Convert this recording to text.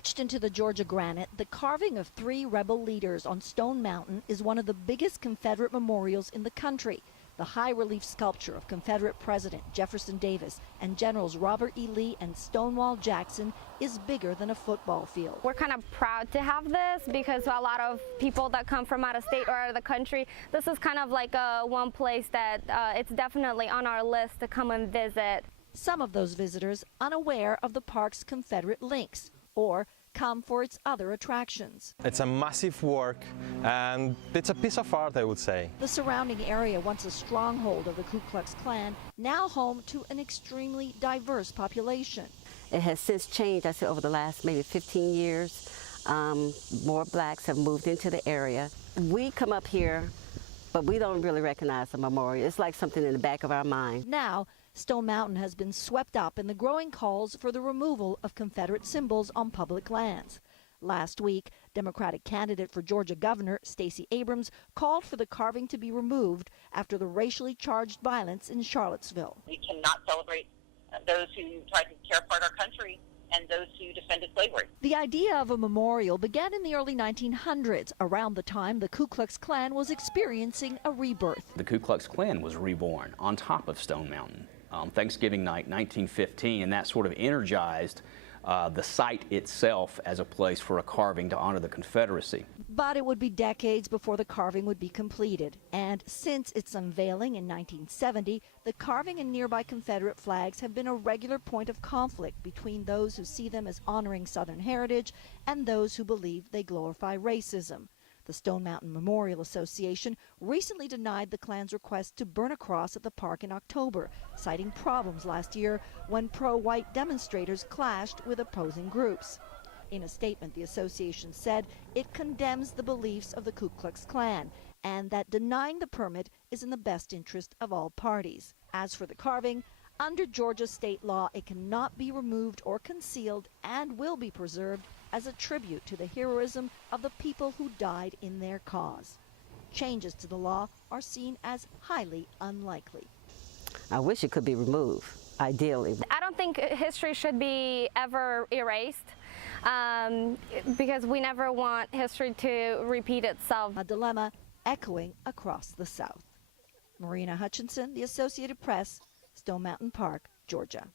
Etched into the Georgia granite, the carving of 3 rebel leaders on Stone Mountain is one of the biggest Confederate memorials in the country. The high-relief sculpture of Confederate President Jefferson Davis and Generals Robert E. Lee and Stonewall Jackson is bigger than a football field. We're kind of proud to have this because a lot of people that come from out of state or out of the country, this is kind of like one place that it's definitely on our list to come and visit. Some of those visitors unaware of the park's Confederate links, or come for its other attractions. It's a massive work and it's a piece of art, I would say. The surrounding area, once a stronghold of the Ku Klux Klan, now home to an extremely diverse population. It has since changed, I say, over the last maybe 15 years. More blacks have moved into the area. We come up here, but we don't really recognize the memorial. It's like something in the back of our mind. Now, Stone Mountain has been swept up in the growing calls for the removal of Confederate symbols on public lands. Last week, Democratic candidate for Georgia governor Stacey Abrams called for the carving to be removed after the racially charged violence in Charlottesville. We cannot celebrate those who tried to tear apart our country and those who defended slavery. The idea of a memorial began in the early 1900s, around the time the Ku Klux Klan was experiencing a rebirth. The Ku Klux Klan was reborn on top of Stone Mountain on Thanksgiving night, 1915, and that sort of energized the site itself as a place for a carving to honor the Confederacy. But it would be decades before the carving would be completed. And since its unveiling in 1970, the carving and nearby Confederate flags have been a regular point of conflict between those who see them as honoring Southern heritage and those who believe they glorify racism. The Stone Mountain Memorial Association recently denied the Klan's request to burn a cross at the park in October, citing problems last year when pro-white demonstrators clashed with opposing groups. In a statement, the association said it condemns the beliefs of the Ku Klux Klan and that denying the permit is in the best interest of all parties. As for the carving, under Georgia state law, it cannot be removed or concealed and will be preserved as a tribute to the heroism of the people who died in their cause. Changes to the law are seen as highly unlikely. I wish it could be removed, ideally. I don't think history should be ever erased because we never want history to repeat itself. A dilemma echoing across the South. Marina Hutchinson, The Associated Press, Stone Mountain Park, Georgia.